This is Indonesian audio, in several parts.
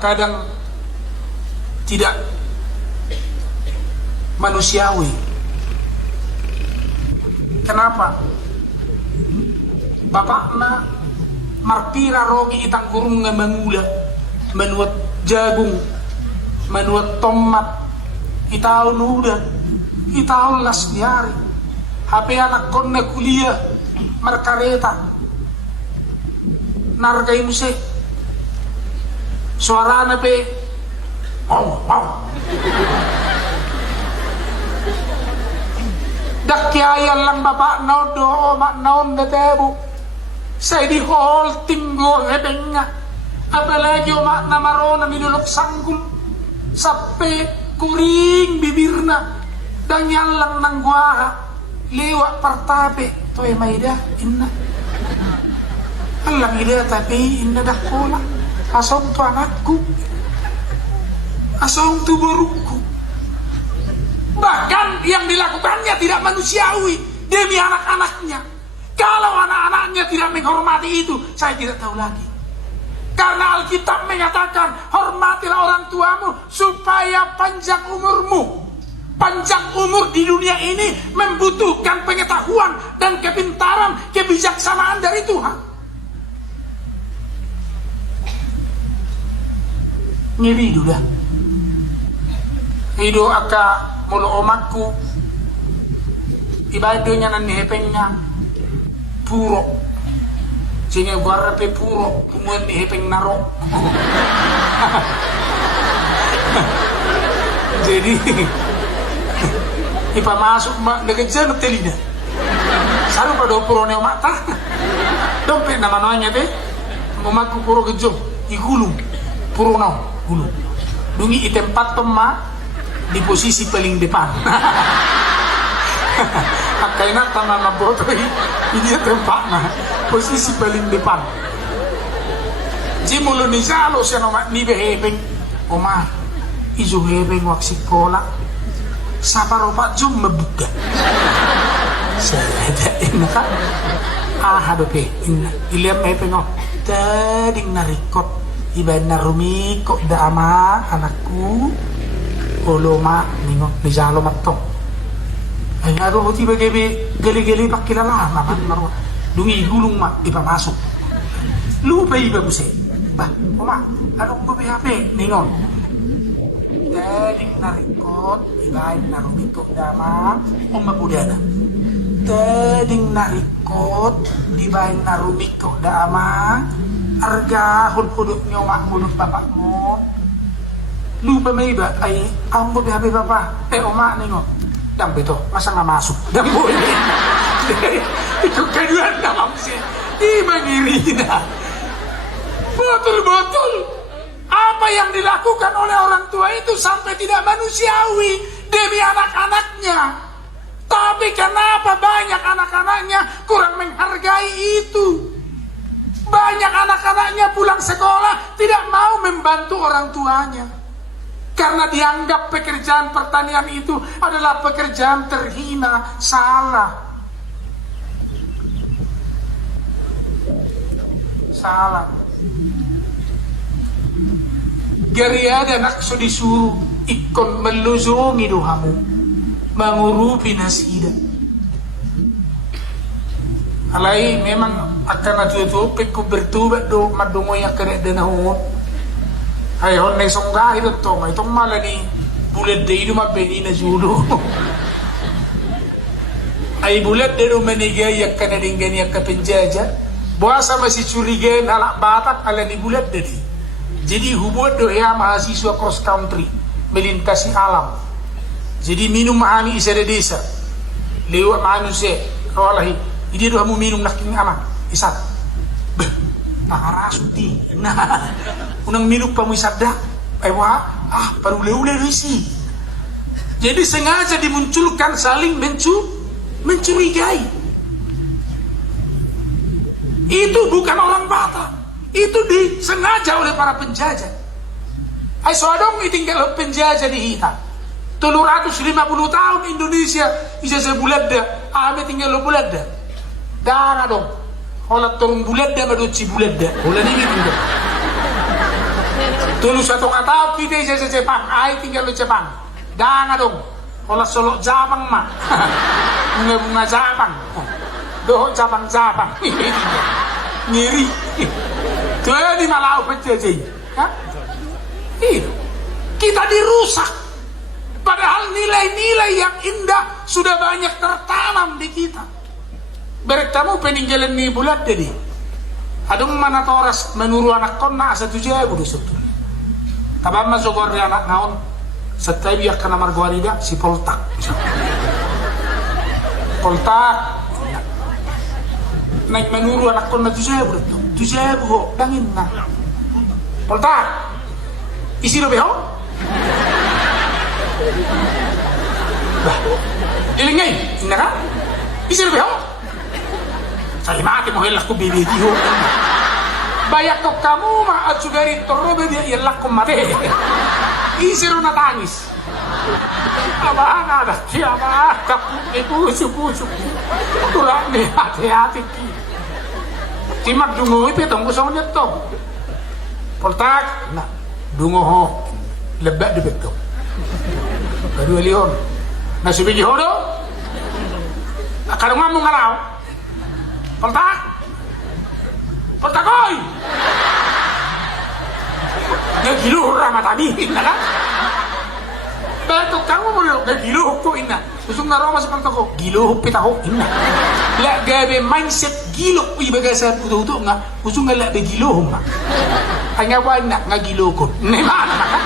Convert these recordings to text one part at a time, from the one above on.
kadang tidak manusiawi. Kenapa? Bapakna marpira rongi itang kurung nga mangula, manuat jagung, manuat tomat, itaw nuda, itaw las diari, hape anak kon na kuliah, markareta, nargay mo siya, suara na pe, dakyayan lang bapak na do mak naon na tebo sa di hol tinggo hebeng nga apalagi mak na marona minulok sanggul sape kuring bibirna danyan lang ng guaha liwa partape to ay mayda inna alang ida tapi inna dakola asong to anakku asong to baruku. Bahkan yang dilakukannya tidak manusiawi demi anak-anaknya. Kalau anak-anaknya tidak menghormati itu, saya tidak tahu lagi. Karena Alkitab mengatakan, hormatilah orang tuamu supaya panjang umurmu. Panjang umur di dunia ini membutuhkan pengetahuan dan kepintaran, kebijaksanaan dari Tuhan. Ngiri dah. Hidup aka mulu omakku ibadahnya nan hepengnya puro sini guarape puro kumuan ni hepeng naro jadi ipa masuk mak dekejan telina saru pada puro ne mata dompe nama namanya teh omakku puro gejong igulung puro nau gulung dungi itempat pema di posisi paling depan. Akaina tanah na botoi ini tempatnya posisi paling depan. Jimulu ni jalo siya nomak ni behebeng oma ijo hebeng wak sikola saparopa jum mebuka. Saya ada inaka hadope inna iliam hebeng oh tading narikot iba narumiko dama anakku oloma ningo ni jalo matong ay aro hoti bagebe gali-gali pakilala naman maro dungi gulung mak ipapasok lupa iba buse bah oma anong babi ningon tading narikot ibain narumiko dama umabudana tading narikot ibain narumiko dama arga hulpuduk nyomak huluk bapakmu lupa may iba ay ang babi papa oma ningo dampo ito masa nga masuk dampo ini ito kaduan na mamsi di mangiri na betul-betul apa yang dilakukan oleh orang tua itu sampai tidak manusiawi demi anak-anaknya. Tapi kenapa banyak anak-anaknya kurang menghargai itu? Banyak anak-anaknya pulang sekolah tidak mau membantu orang tuanya karena dianggap pekerjaan pertanian itu adalah pekerjaan terhina, salah. Gariada nakso disuruh ikon meluzungi dohamu, mengurupi nasida. Alai memang akan atu pekku bertubat do madungo yang kere denahun. Ay honne songa itu tong itu malah ni bulat de itu mabeni na judo. Ay bulat de do menega yak kana dengan yak penjaja. Buasa masih curiga anak Batak ala ni bulat de. Jadi hubungan do ya mahasiswa cross country melintasi alam. Jadi minum ani isa de desa. Lewat manusia wallahi ini do hamu minum naking ama isat. Nakarasuti nah unang minum pamisadda ewa baru leule risi. Jadi sengaja dimunculkan saling mencurigai. Itu bukan orang Batak, itu disengaja oleh para penjajah. Ay soadong itinggal penjajah di hita 350 tahun Indonesia bisa sebuladda ame tinggal buladda dana dong holat turun buladda maduci buladda hola ni gitu Tulus satu kata kita sa Jepang, ay tinggal di Jepang. Danga dong. Olah solok Jabang mah. Bunga-bunga Jabang. Doh Jabang-Jabang. Ngiri. Tuh di Malau pecah. Kita dirusak. Padahal nilai-nilai yang indah sudah banyak tertanam di kita. Bertemu peninggalan ni bulat jadi. Adung mana toras menuru anak kona asa tujuh udah setu. Tabam masuk goreng anak naon. Setelah biar kena marguarida si Poltak. Poltak naik menuru anak kona tujuh udah tujuh dangin nah. Poltak isi lo beho. Bah, ilingay, ina ka? Isi lo beho. Saya mati mo hilak ko bibitiho. Bayak ko kamu ma at sugarin torobe dia hilak ko mati. Isiro na tangis. Aba nga kaya ba kaput ipuso-puso. Tulak ni hati-hati ki. Timak dungoy petong ko sa unyat to. Poltak na dungo ho lebak de beto. Kedua lion. Nasibigi ho do. Akarong mo ngaraw. Poltak! Poltakoy! Nagiluhur ang matami, na ka? Beto, kamu mo rin, nagiluhur ko, ina. Gusto nga raw sa Poltako, giluhur pita ko, ina. Gabi mindset gilok, ibaga sa puto-puto nga, gusto nga labi giluhur nga. Kaya wala na, nga giluhur ko. Nemana na ka?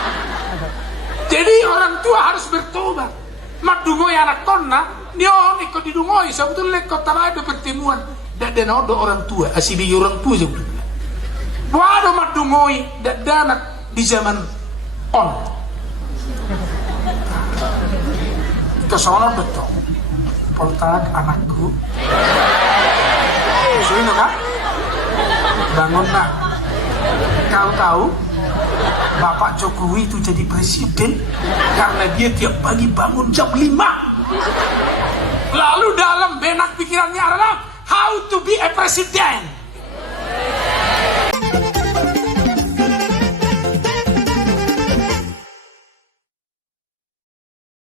Jadi orang tua harus bertobat. Magdungoy anak kon na, niyon, ikut didungoy, sebetulnya kau tabai pertemuan. Dan ada orang tua, asibi orang tua juga. Wado madungoy danak di zaman on. Kesono betul. Poltak anakku. Sini kan? Bangun nak. Kau tahu? Bapak Jokowi itu jadi presiden karena dia tiap pagi bangun jam 5. Lalu dalam benak pikirannya adalah how to be a president.